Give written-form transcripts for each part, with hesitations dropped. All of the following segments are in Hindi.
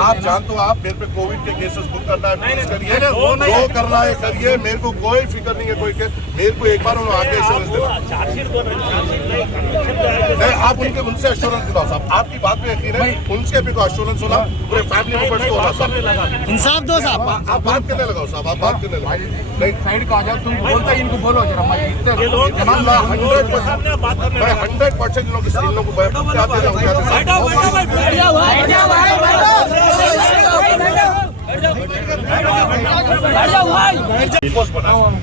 आप जानते हो, आप मेरे पे कोविड के केसेस बुक करना है, प्लीज करिए, जो करना है करिए, मेरे को कोई फिक्र नहीं है कोई के। मेरे को एक बार उन्होंने आगे एश्योरेंस दिला, आप उनसे एश्योरेंस दिलाओ साहब, आपकी बात पे यकीन है, उनसे भी को एश्योरेंस होला, पूरे फैमिली मेंबर्स को होला साहब। इंसाफ दो साहब, आप बात करने लगाओ साहब, आप बात करने लगाओ। नहीं साइड का आ जाओ, तुम बोलते इनको बोलो जरा, मैं 100% इन लोगों को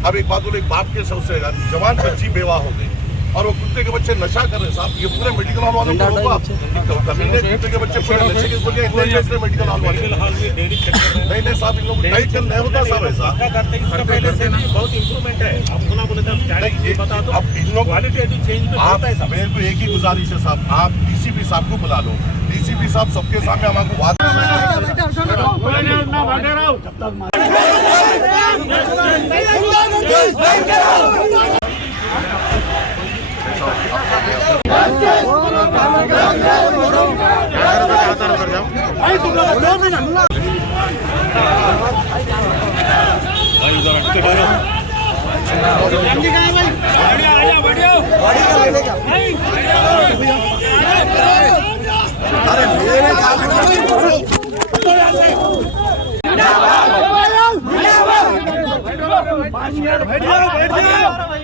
अब एक बात बोले, एक बाप के सबसे जवान बच्ची बेवा हो गई और वो कुत्ते के बच्चे नशा कर रहे साहब, ये पूरे मेडिकल हॉल वालों को रोको आप। कुत्ते के बच्चे पूरे नशे के बोलिए मेडिकल हॉल वाले नहीं साहब, इन लोग नहीं चल नहीं होता साहब ऐसा। बहुत इम्प्रूवमेंट है, अब इन लोग आप, मेरे को एक ही गुजारिश है साहब, आप डीसीपी साहब को बुला लो, डीसीपी साहब सबके सामने हमारे बात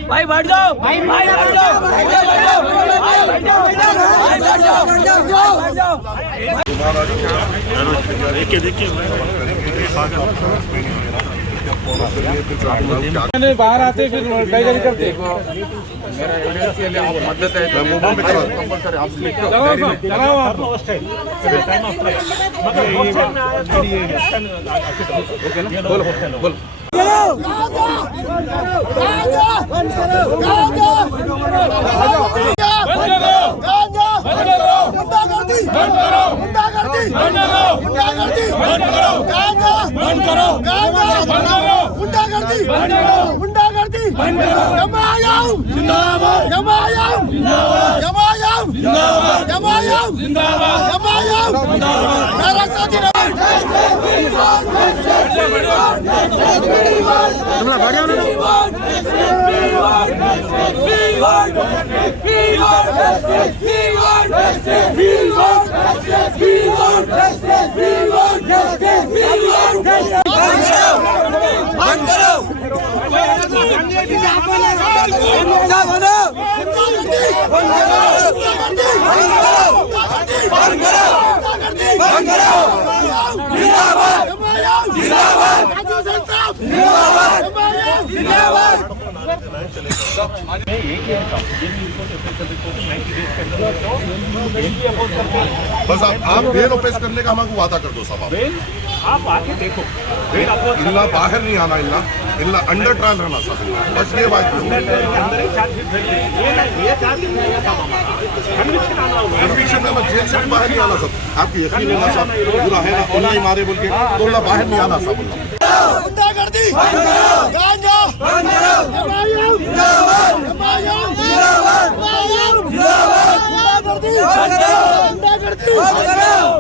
भाई बैठ जाओ, भाई बैठ जाओ, मैंने बाहर आते फिर टाइगर करते मेरा एजेंसी आप मदद है कंपलसरी आप चलाओ आप बोलो बोलो बस आप बेल ओपेस करने का हमको वादा कर दो साहब। आप आके देखो, इल्ला बाहर नहीं आना, इल्ला अंडर ट्रायल रहना साहब, बस ये बात कन्विक्शन में जेल से बाहर नहीं आना सब। आपकी यकीन है साहब, पूरा है ना ऑनलाइन मारे बोल के तो बाहर नहीं आना सब। गुंडागर्दी गांजा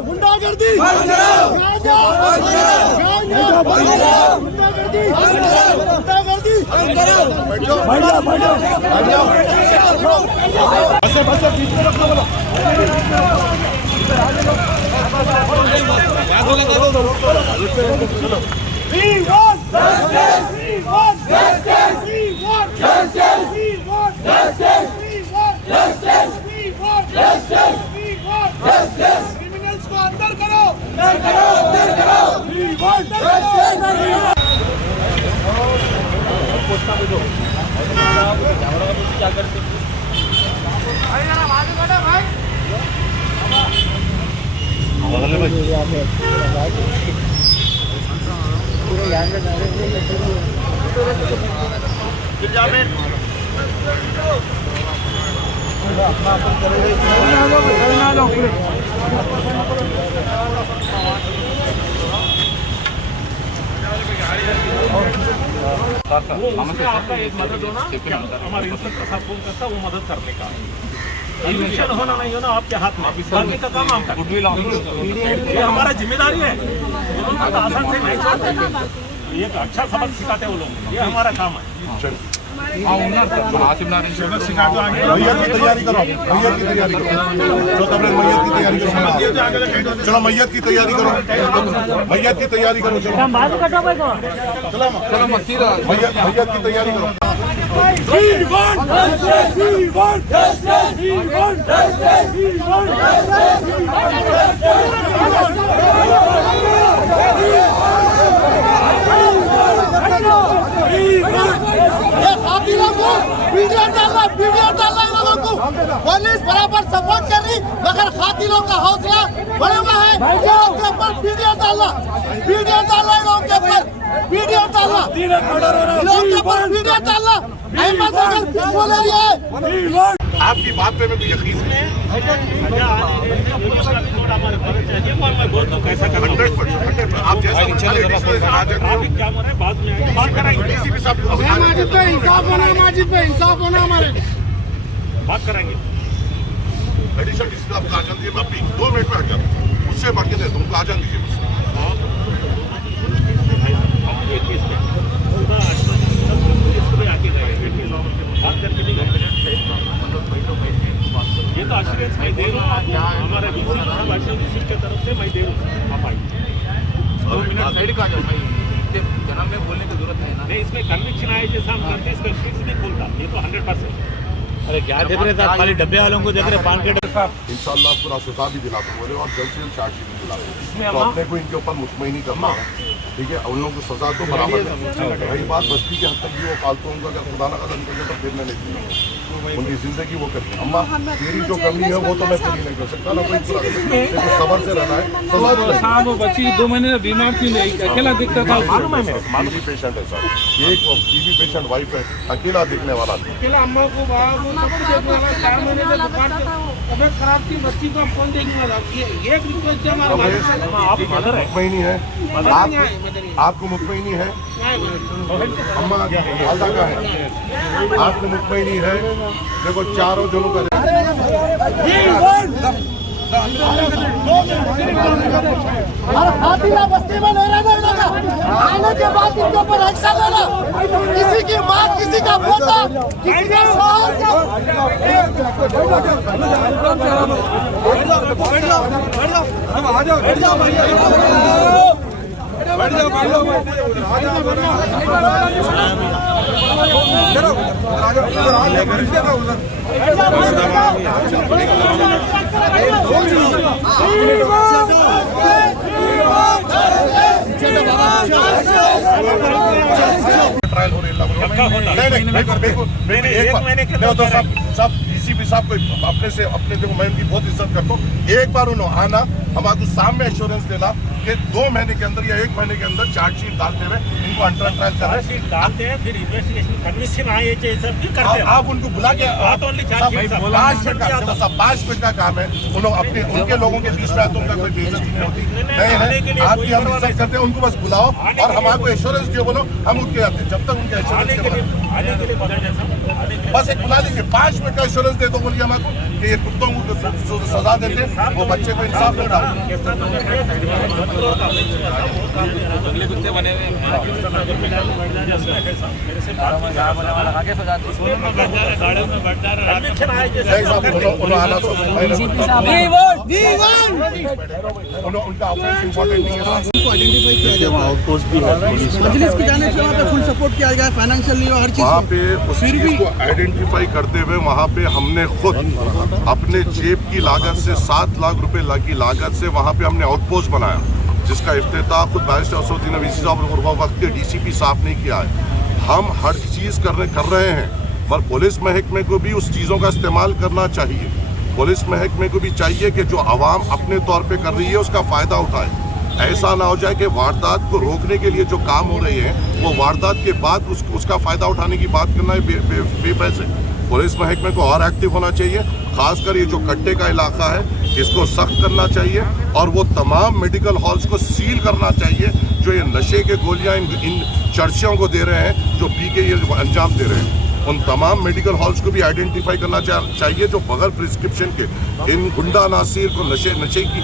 गुंडागर्दी क्रिमिनल्स को अंदर करो, क्या करते आपका एक मदद हो ना, हमारे इंस्पेक्टर साहब फोन करता वो मदद करने का। इलेक्शन होना नहीं होना आपके हाथ में, बाकी का काम हम करते हैं। ये हमारा जिम्मेदारी है, उनको तो आसान से नहीं छोड़ते। ये अच्छा सबक सिखाते वो लोग, ये हमारा काम है। मैयत की तैयारी करो, मैयत की तैयारी करो, चलो तब मैयत की तैयारी करो, चलो मैयत की तैयारी करो, मैयत की तैयारी करो, चलो चलो मैयत की तैयारी करो। वीडियो डालना लोगों को पुलिस बराबर सपोर्ट कर रही, मगर खातिरों का हौसला बढ़ा हुआ है। लोगों के ऊपर वीडियो डालना लोगों के ऊपर वीडियो डालना, लोगों के ऊपर वीडियो डालना। अहमदनगर पीसफुल एरिया है। आपकी बात पे मैं यकीन है 100%। आप जैसा क्या हो रहा है बाद में बात कराएंगे, डीसीपी साहब को माजिद पे इंसाफ होना, माजिद पे इंसाफ होना हमारे। बात कराएंगे। एडिशनल डीसीपी साहब को आ जाती है, मैं अपनी 2 मिनट में आ जाता हूँ, उससे बढ़ के देता हूँ, उनको आ जान दीजिए मुझसे। ये तो एश्योरेंस मैं दे रहा हूँ आपको, हमारे डीसी की तरफ से मैं दे रहा हूँ, आप आइए। 2 मिनट साइड का जाओ, जनाब में बोलने की जरूरत नहीं ना। नहीं, इसमें कन्विक्शन आए जैसा हम करते हैं, इसका स्पीच नहीं खोलता, ये तो 100%। अरे क्या देख रहे थे, खाली डब्बे वालों को देख रहे, पान के इंशाल्लाह पूरा सजा भी दिला दूंगा और जल्द से जल्द चार्जशीट भी दिला दूंगा। तो अपने को इनके ऊपर मुतमईन नहीं करना है, ठीक है। उन लोगों को सजा तो बराबर है। रही बात बस्ती के हद तक भी वो फालतू होगा, अगर खुदा ना खासा निकल तो फिर मैं नहीं दूंगा, उनकी जिंदगी वो करती है। अम्मा तेरी जो कमी है वो तो मैं पूरी नहीं कर सकता ना, कोई पूरा सबर से रहना है। सजा तो हाँ, वो बच्ची 2 महीने बीमार थी, अकेला दिखता था। मालूम है मेरे, टीबी पेशेंट है सर, एक टीबी पेशेंट वाइफ है, अकेला देखने वाला नहीं। अकेला अम्मा को बाबू सब कुछ देखने वाला, 4 महीने से दुकान पे तबियत खराब थी, बच्ची को कौन देखने वाला। ये एक रिक्वेस्ट है हमारा, आप मदर है, मुतमईनी है, आपको मुतमईनी है, अम्मा आधा का है, आपको मुतमईनी है। देखो चारों जनों का और खातिरा बस्ती में नहीं रहने लगा, आने के बाद इनके ऊपर एक्शन लेना। किसी की माँ, किसी का पोता, किसी का ट्रायल हो रही है। सब डीसीपी साहब को अपने देखो मैं इनकी बहुत इज्जत करता हूँ। एक बार उन्होंने आना, हमारे सामने एश्योरेंस देना कि 2 महीने के अंदर या 1 महीने के अंदर चार्जशीट डालते हुए इनको अंडर ट्रायल कर रहे हैं। डालते हैं, फिर इन्वेस्टिगेशन कन्विक्शन आए सब भी करते हैं। आप उनको बुला के 5 मिनट का काम है, उन्होंने अपने उनके लोगों के बीच में उनका कोई बेइज्जती नहीं होती नहीं है। आपकी हम इज्जत करते हैं, उनको बस बुलाओ और हमारे एश्योरेंस दियो, बोलो हम उठ के आते हैं। जब तक उनके एश्योरेंस बस एक बुला लीजिए, 5 मिनट का एश्योरेंस दे दो, बोलिए हमारे कि ये कुत्तों को सजा देते, वो बच्चे को इंसाफ नहीं डालते। कुत्ते बने हुए उनका ऑफेंस इम्पोर्टेंट नहीं है। मजलिस की जाने से वहाँ पे फुल सपोर्ट किया गया, फाइनेंशियली और हर चीज। वहाँ पे उस चीज को आइडेंटिफाई करते हुए वहाँ पे हमने खुद अपने जेब की लागत से 7 लाख रुपए की लागत से वहाँ पे हमने आउटपोस्ट बनाया, जिसका इफ्तिताह खुद बैरिस्टर असदुद्दीन अवीसी साहब और वक्त के डीसीपी साहब ने किया है। हम हर चीज़ कर रहे हैं, पर पुलिस महकमे को भी उस चीज़ों का इस्तेमाल करना चाहिए। पुलिस महकमे को भी चाहिए कि जो आवाम अपने तौर पे कर रही है उसका फ़ायदा उठाए। ऐसा ना हो जाए कि वारदात को रोकने के लिए जो काम हो रहे हैं वो वारदात के बाद उसका फ़ायदा उठाने की बात करना है बेफैज़ है। पुलिस महकमे को और एक्टिव होना चाहिए, खासकर ये जो कट्टे का इलाका है इसको सख्त करना चाहिए और वो तमाम मेडिकल हॉल्स को सील करना चाहिए जो ये नशे के गोलियां इन चर्चियों को दे रहे हैं, जो पी के ये अंजाम दे रहे हैं। उन तमाम मेडिकल हॉल्स को भी आइडेंटिफाई करना चाहिए जो बगैर प्रिस्क्रिप्शन के इन गुंडा नासिर को नशे की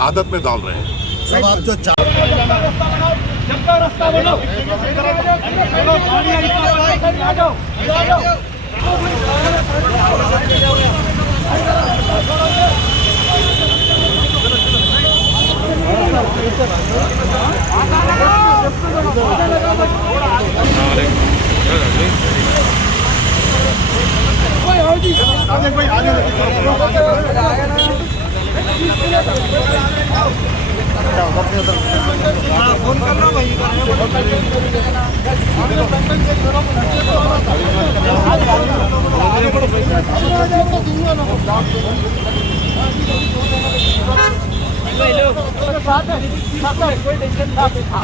आदत में डाल रहे हैं। सब आप जो फोन करना भाई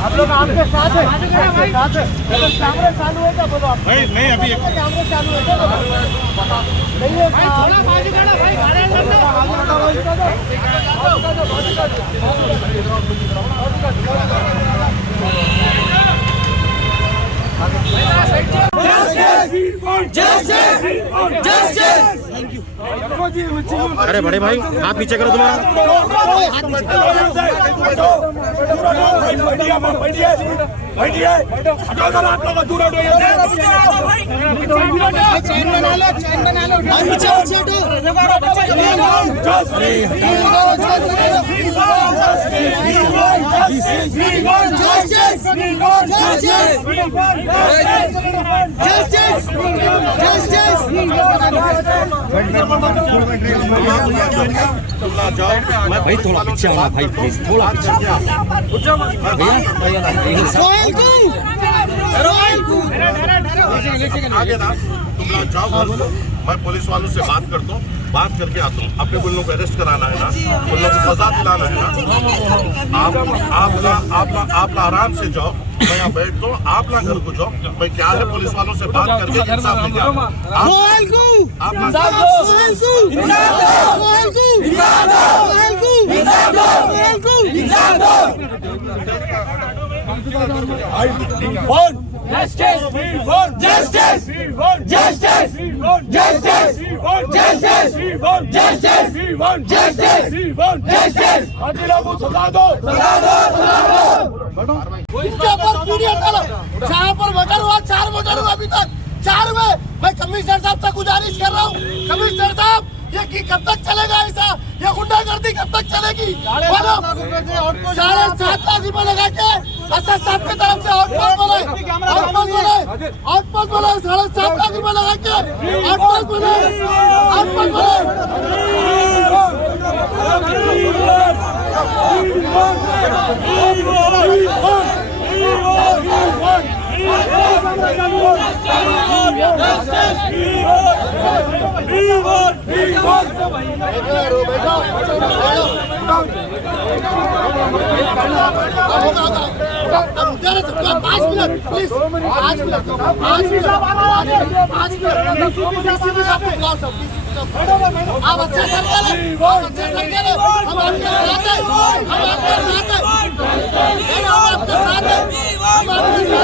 आप लोग आपके साथ है कैमरा चालू है क्या बोलो आप नहीं अभी कैमरा चालू है नहीं है थोड़ा बाजू करो भाई अरे बड़े भाई हाथ नीचे करो तुम्हारा भाई थोड़ा पीछे आना भाई प्लीज थोड़ा पीछे आगे ना तुम लोग जाओ घर को, मैं पुलिस वालों से बात करता हूँ, बात करके आता हूँ। अपने उन लोगों को अरेस्ट कराना है ना, उन लोगों को सजा दिलाना है ना। आप आराम से जाओ, मैं यहाँ बैठता हूँ, आप ना घर को जाओ, मैं क्या है पुलिस वालों से बात करके इंसाफ लेके आता हूँ। Justice! Justice! Justice! Justice! Justice! Justice! Justice! Justice! को सजा दो! इसके ऊपर वीडियो डालो, जहाँ पर मर्डर हुआ 4 मर्डर हुआ अभी तक 4 में। मैं कमिश्नर साहब से गुजारिश कर रहा हूँ, कमिश्नर साहब ये कब तक चलेगा ऐसा, ये गुंडागर्दी कब तक चलेगी? 7.5 लाख रुपए लगा के असद साहब की तरफ से आउटपोस्ट बोले 7.5 लाख रुपए लगा के आउटपोस्ट बोले आप अच्छे सरकार है, हम आपके साथ हैं, हम आपके साथ हैं, हम आपके साथ हैं।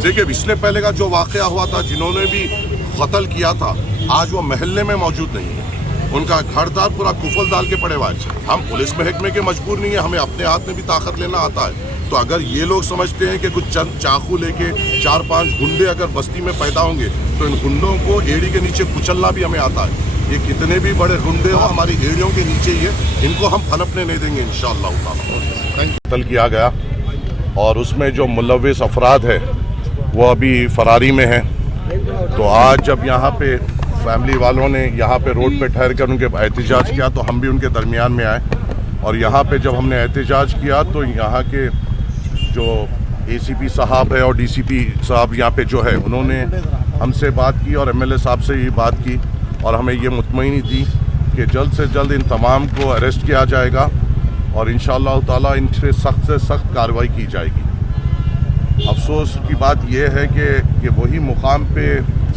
देखिए, इससे पहले का जो वाकया हुआ था, जिन्होंने भी कत्ल किया था, आज वो महल्ले में मौजूद नहीं है। उनका घरदार पूरा कुफल डाल के पड़े हुआ है। हम पुलिस महकमे के मजबूर नहीं है, हमें अपने हाथ में भी ताकत लेना आता है। तो अगर ये लोग समझते हैं कि कुछ चंद चाकू लेके 4-5 गुंडे अगर बस्ती में पैदा होंगे तो इन गुंडों को एड़ी के नीचे कुचलना भी हमें आता है। ये कितने भी बड़े गुंडे हो, हमारी एड़ियों के नीचे ही है, इनको हम फनपने नहीं देंगे इंशाअल्लाह। कत्ल किया गया और उसमें जो मुलव्विस अफराद है वो अभी फरारी में है। तो आज जब यहाँ पे फैमिली वालों ने यहाँ पे रोड पे ठहर कर उनके एहतजाज किया तो हम भी उनके दरमियान में आए। और यहाँ पे जब हमने एहतजाज किया तो यहाँ के जो ACP साहब है और DCP साहब यहाँ पे जो है, उन्होंने हमसे बात की और MLA साहब से ये बात की और हमें ये मुतमईनी दी कि जल्द से जल्द इन तमाम को अरेस्ट किया जाएगा और इंशाअल्लाह ताला इन पे सख्त से सख्त कार्रवाई की जाएगी। अफसोस की बात यह है कि वही मुकाम पे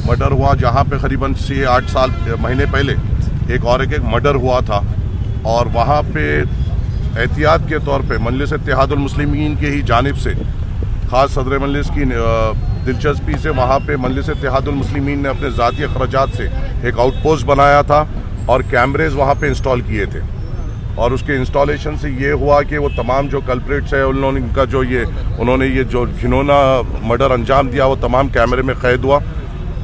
मर्डर हुआ जहाँ पे करीबन 6-8 महीने पहले एक और एक मर्डर हुआ था, और वहाँ पे एहतियात के तौर पे मजलिस इत्तेहादुल मुस्लिमीन की ही जानिब से ख़ास सदर मजलिस की दिलचस्पी से वहाँ पे मजलिस इत्तेहादुल मुस्लिमीन ने अपने ज़ाती अखराजात से एक आउटपोस्ट बनाया था और कैमरेज़ वहाँ पे इंस्टॉल किए थे। और उसके इंस्टॉलेशन से ये हुआ कि वो तमाम जो कल्प्रिट्स है उन्होंने ये जो घिनौना मर्डर अंजाम दिया वो तमाम कैमरे में कैद हुआ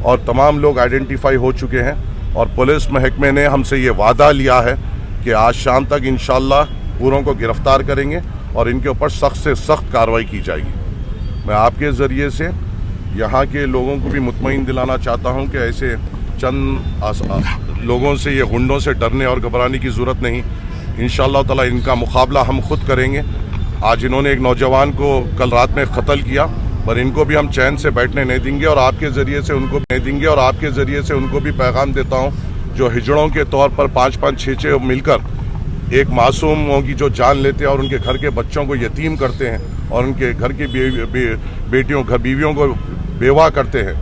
और तमाम लोग आइडेंटिफाई हो चुके हैं। और पुलिस महकमे ने हमसे ये वादा लिया है कि आज शाम तक इंशाअल्लाह पूरों को गिरफ्तार करेंगे और इनके ऊपर सख्त से सख्त कार्रवाई की जाएगी। मैं आपके ज़रिए से यहाँ के लोगों को भी मुतमईन दिलाना चाहता हूँ कि ऐसे चंद लोगों से, ये गुंडों से डरने और घबराने की ज़रूरत नहीं। इंशाअल्लाह ताला इनका मुकाबला हम खुद करेंगे। आज इन्होंने एक नौजवान को कल रात में कत्ल किया, पर इनको भी हम चैन से बैठने नहीं देंगे और आपके ज़रिए से उनको भी पैगाम देता हूँ जो हिजड़ों के तौर पर 5-5, 6-6 मिलकर एक मासूमों की जो जान लेते हैं और उनके घर के बच्चों को यतीम करते हैं और उनके घर की बीवियों को बेवा करते हैं।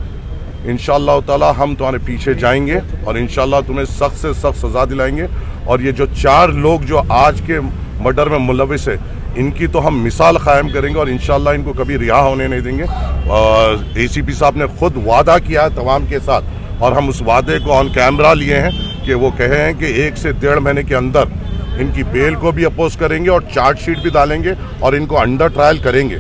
इंशाअल्लाह ताला हम तुम्हारे पीछे जाएंगे और इंशाअल्लाह तुम्हें सख्त से सख्त सज़ा दिलाएंगे। और ये जो 4 लोग जो आज के मर्डर में मुलविस है, इनकी तो हम मिसाल कायम करेंगे और इंशाअल्लाह इनको कभी रिहा होने नहीं देंगे। ACP साहब ने खुद वादा किया है तमाम के साथ और हम उस वादे को ऑन कैमरा लिए हैं कि वो कहे हैं कि 1 से 1.5 महीने के अंदर इनकी बेल को भी अपोज करेंगे और चार्जशीट भी डालेंगे और इनको अंडर ट्रायल करेंगे।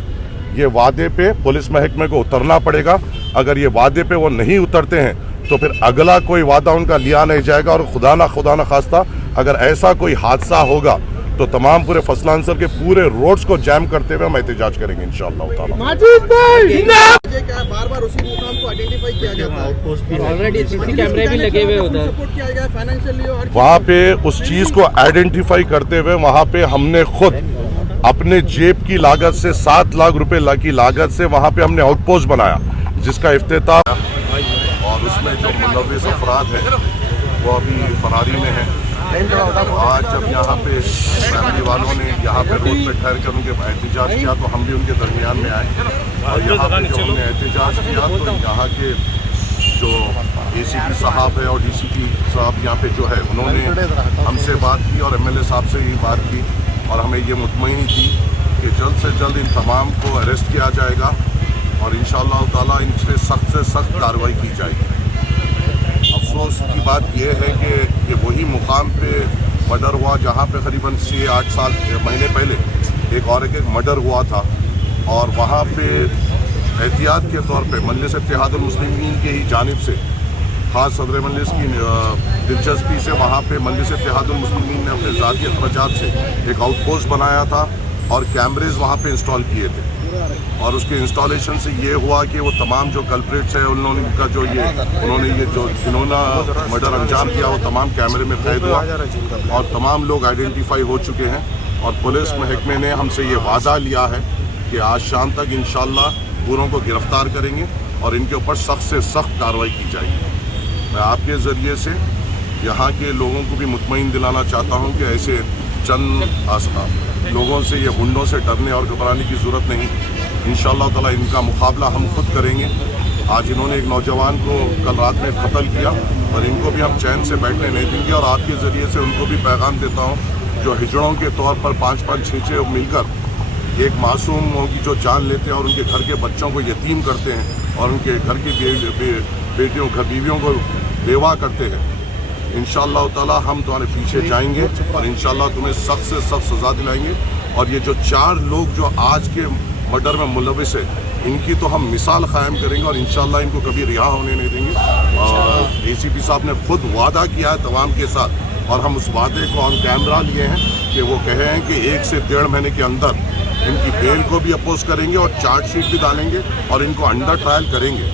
ये वादे पे पुलिस महकमे को उतरना पड़ेगा। अगर ये वादे पे वो नहीं उतरते हैं तो फिर अगला कोई वादा उनका लिया नहीं जाएगा और खुदा ना खास्ता अगर ऐसा कोई हादसा होगा तो तमाम पूरे फसलांसर के पूरे रोड्स को जैम करते हुए हम एहतजाज करेंगे इंशाअल्लाह ताला। बार-बार उसी मुकाम को आइडेंटिफाई किया जाता है, ऑलरेडी सीसी कैमरे भी लगे हुए उधर, सपोर्ट किया गया फाइनेंशियली। वहाँ पे उस चीज़ को आइडेंटिफाई करते हुए वहाँ पे हमने खुद अपने जेब की लागत से 7 लाख रुपए की लागत से वहाँ पे हमने आउटपोस्ट बनाया जिसका इफ्तिताह, और उसमें जो मुलविस अफराद हैं वो अभी फरारी में हैं। आज जब यहाँ पे फैमिली वालों ने यहाँ पे रोड पे ठहर कर उनके एहतजाज किया तो हम भी उनके दरमियान में आए और यहाँ पे जब हमने एहतजाज किया तो यहाँ के जो ACP साहब है और DCP साहब यहाँ पे जो है उन्होंने हमसे बात की और MLA साहब से भी बात की और हमें ये मुतमईन की कि जल्द से जल्द इन तमाम को अरेस्ट किया जाएगा और इंशाअल्लाह ताला इन पर सख्त से सख्त कार्रवाई की जाएगी। अफसोस की बात यह है कि वही मुकाम पे मर्डर हुआ जहाँ पे करीबन 6-8 महीने पहले एक और एक मर्डर हुआ था, और वहाँ पे एहतियात के तौर पे मजलिस इत्तेहादुल मुस्लिमीन की ही जानिब से ख़ास सदर मजलिस की दिलचस्पी से वहाँ पे मजलिस इत्तेहादुल मुस्लिमीन ने अपने ज़ाती अखराजात से एक आउटपोस्ट बनाया था और कैमरेज़ वहाँ पे इंस्टॉल किए थे। और उसके इंस्टॉलेशन से ये हुआ कि वो तमाम जो कल्प्रिट्स है उन्होंने ये जो घिनौना मर्डर अंजाम दिया वो तमाम कैमरे में कैद हुआ और तमाम लोग आइडेंटिफाई हो चुके हैं। और पुलिस महकमे ने हमसे ये वादा लिया है कि आज शाम तक इंशाअल्लाह पूरों को गिरफ्तार करेंगे और इनके ऊपर सख्त से सख्त कार्रवाई की जाएगी। मैं आपके ज़रिए से यहाँ के लोगों को भी मुतमईन दिलाना चाहता हूँ कि ऐसे चंद लोगों से, ये गुंडों से डरने और घबराने की ज़रूरत नहीं। इंशाअल्लाह ताला इनका मुकाबला हम खुद करेंगे। आज इन्होंने एक नौजवान को कल रात में कत्ल किया और इनको भी हम चैन से बैठने नहीं देंगे और आपके ज़रिए से उनको भी पैगाम देता हूँ जो हिजड़ों के तौर पर 5-5, 6-6 मिलकर एक मासूमों की जो जान लेते हैं और उनके घर के बच्चों को यतीम करते हैं और उनके घर की बीवियों को बेवा करते हैं। इंशाअल्लाह ताला हम तुम्हारे पीछे जाएंगे और इंशाअल्लाह तुम्हें सख्त से सख्त सज़ा दिलाएंगे। और ये जो 4 लोग जो आज के मर्डर में मुलविस है, इनकी तो हम मिसाल कायम करेंगे और इंशाअल्लाह इनको कभी रिहा होने नहीं देंगे। और ACP साहब ने खुद वादा किया है तमाम के साथ और हम उस वादे को ऑन कैमरा लिए हैं कि वो कहे हैं कि 1 से 1.5 महीने के अंदर इनकी बेल को भी अपोज करेंगे और चार्जशीट भी डालेंगे और इनको अंडर ट्रायल करेंगे।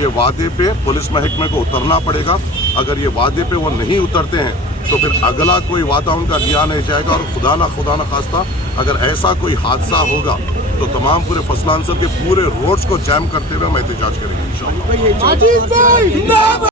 ये वादे पे पुलिस महकमे को उतरना पड़ेगा। अगर ये वादे पे वो नहीं उतरते हैं तो फिर अगला कोई वादा उनका लिया नहीं जाएगा और खुदा ना खास्ता अगर ऐसा कोई हादसा होगा तो तमाम पूरे फसलांसर के पूरे रोड्स को जैम करते हुए हम एहतजाज करेंगे इंशाअल्लाह।